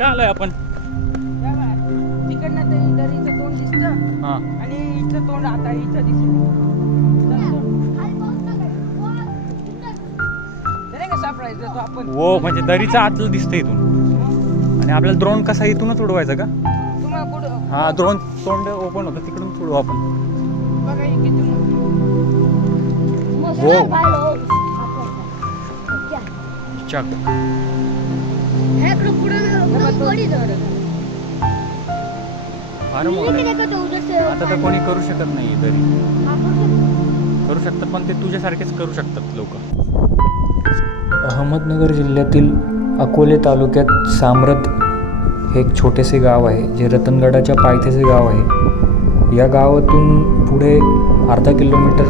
कुठं आलोय आपण. तिकडनं ते दरीचं तोंड दिसतं हा. आणि इथं तोंड आता इथं दिसतं. आपण? वो म्हणजे दरीचा आतलं दिसतं इथून. आणि आपल्याला द्रोण कसा इथूनच उडवायचा का? तुम्हाला कुठं? हा द्रोण तोंड ओपन होतं तिकडून उडवू आपण. बघा हे फार मोठं. आहे. आता तर कोणी करू शकत नाही दरी करू शकतात पण ते तुझ्यासारखेच करू शकतात लोक. अहमदनगर जिल्ह्यातील अकोले तालुक्यात सामरत हे एक छोटेसे गाव आहे जे रतनगडाच्या पायथ्याचे गाव आहे. या गावातून पुढे अर्धा किलोमीटर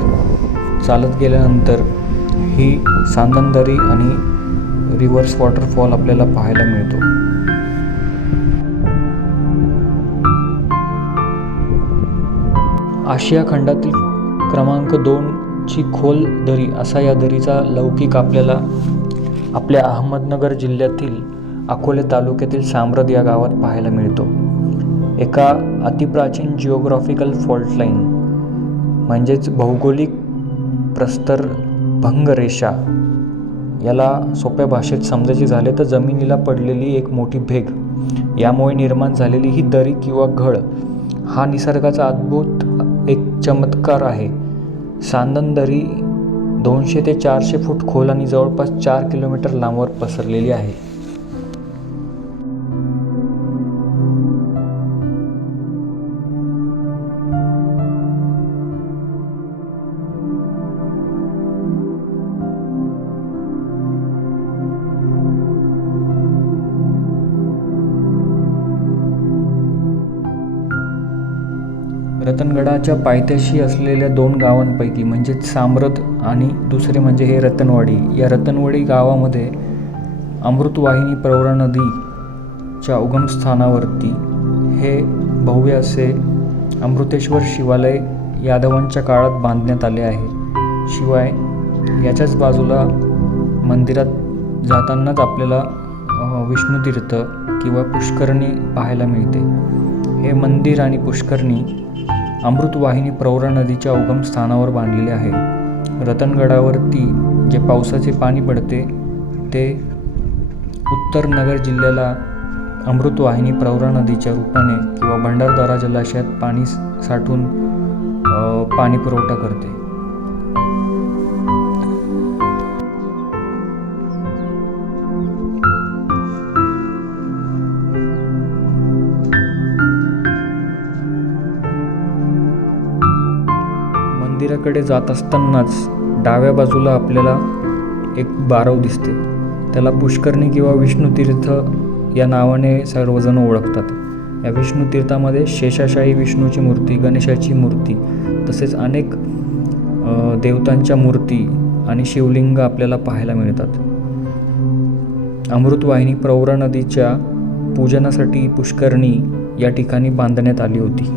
चालत गेल्यानंतर ही सांदनदरी आणि रिव्हर्स वॉटरफॉल आपल्याला पाहायला मिळतो. आशिया खंडातील क्रमांक दोनची खोल दरी असा या दरीचा लौकिक आपल्याला आपल्या अहमदनगर जिल्ह्यातील अकोले तालुक्यातील साम्रद या गावात पाहायला मिळतो. एका अतिप्राचीन जिओग्राफिकल फॉल्ट लाईन म्हणजेच भौगोलिक प्रस्तर भंगरेषा याला सोप्या भाषेत समजायचे झाले तर जमिनीला पडलेली एक मोठी भेग यामुळे निर्माण झालेली ही दरी किंवा घळ हा निसर्गाचा अद्भुत एक चमत्कार आहे. सांदन दरी दोनशे ते चारशे फूट खोल आणि जवळपास चार किलोमीटर लांबवर पसरलेली आहे. रतनगडाच्या पायथ्याशी असलेल्या दोन गावांपैकी म्हणजेच सामरथ आणि दुसरे म्हणजे हे रतनवाडी. या रतनवाडी गावामध्ये अमृतवाहिनी प्रवरा नदीच्या उगमस्थानावरती हे भव्य असे अमृतेश्वर शिवालय यादवांच्या काळात बांधण्यात आले आहे. शिवाय याच्याच बाजूला मंदिरात जातानाच आपल्याला विष्णुतीर्थ किंवा पुष्करणी पाहायला मिळते. हे मंदिर आणि पुष्करणी अमृतवाहिनी प्रवरा नदीच्या उगम स्थानावर बांधलेले आहे. रतनगडावरती जे पावसाचे पाणी पडते ते उत्तर नगर जिल्ह्याला अमृतवाहिनी प्रवरा नदीच्या रूपाने किंवा भंडारदारा जलाशयात पाणी साठून पाणी पुरवठा करते. मंदिराकडे जात असतानाच डाव्या बाजूला आपल्याला एक बारव दिसते. त्याला पुष्करणी किंवा विष्णुतीर्थ या नावाने सर्वजण ओळखतात. या विष्णुतीर्थामध्ये शेषाशाही विष्णूची मूर्ती गणेशाची मूर्ती तसेच अनेक देवतांच्या मूर्ती आणि शिवलिंग आपल्याला पाहायला मिळतात. अमृतवाहिनी प्रवरा नदीच्या पूजनासाठी पुष्करणी या ठिकाणी बांधण्यात आली होती.